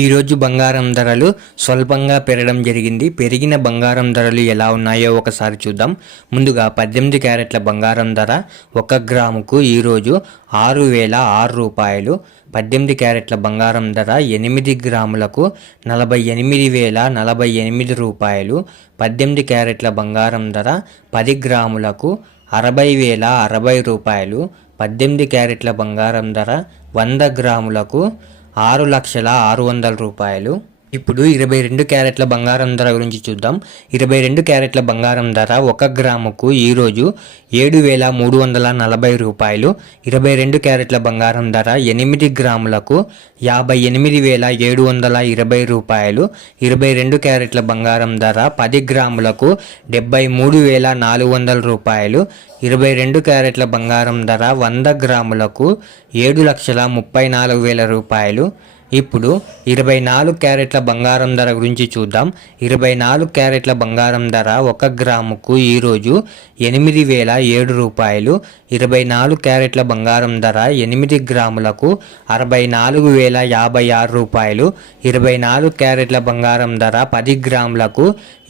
ఈరోజు బంగారం ధరలు స్వల్పంగా పెరగడం జరిగింది. పెరిగిన బంగారం ధరలు ఎలా ఉన్నాయో ఒకసారి చూద్దాం. ముందుగా 18 క్యారెట్ల బంగారం ధర 1 గ్రాముకు ఈరోజు 6,006 రూపాయలు. 18 క్యారెట్ల బంగారం ధర 8 గ్రాములకు 48,048 రూపాయలు. 18 క్యారెట్ల బంగారం ధర 10 గ్రాములకు 60,060 రూపాయలు. 18 క్యారెట్ల బంగారం ధర 100 గ్రాములకు 6,06,00,000 రూపాయలు. ఇప్పుడు 22 క్యారెట్ల బంగారం ధర గురించి చూద్దాం. 22 క్యారెట్ల బంగారం ధర 1 గ్రాముకు ఈరోజు 7,340 రూపాయలు. 22 క్యారెట్ల బంగారం ధర 8 గ్రాములకు 58,720 రూపాయలు. 22 క్యారెట్ల బంగారం ధర 10 గ్రాములకు 73,400 రూపాయలు. 22 క్యారెట్ల బంగారం ధర 100 గ్రాములకు 7,34,000 రూపాయలు. ఇప్పుడు 24 క్యారెట్ల బంగారం ధర గురించి చూద్దాం. 24 క్యారెట్ల బంగారం ధర 1 గ్రాముకు ఈరోజు 8,007 రూపాయలు. 24 క్యారెట్ల బంగారం ధర 8 గ్రాములకు 64,056 రూపాయలు. 24 క్యారెట్ల బంగారం ధర 10 గ్రాములకు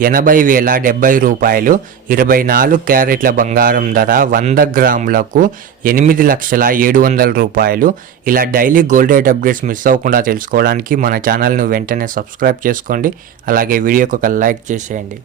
80,070 రూపాయలు. 24 క్యారెట్ల బంగారం ధర 100 గ్రాములకు 8,07,00,000 రూపాయలు. ఇలా daily gold rate updates miss అవ్వకుండా తెలుసుకోవడానికి మన ఛానల్ను వెంటనే సబ్స్క్రైబ్ చేసుకోండి. అలాగే వీడియోకి ఒక లైక్ చేసేయండి.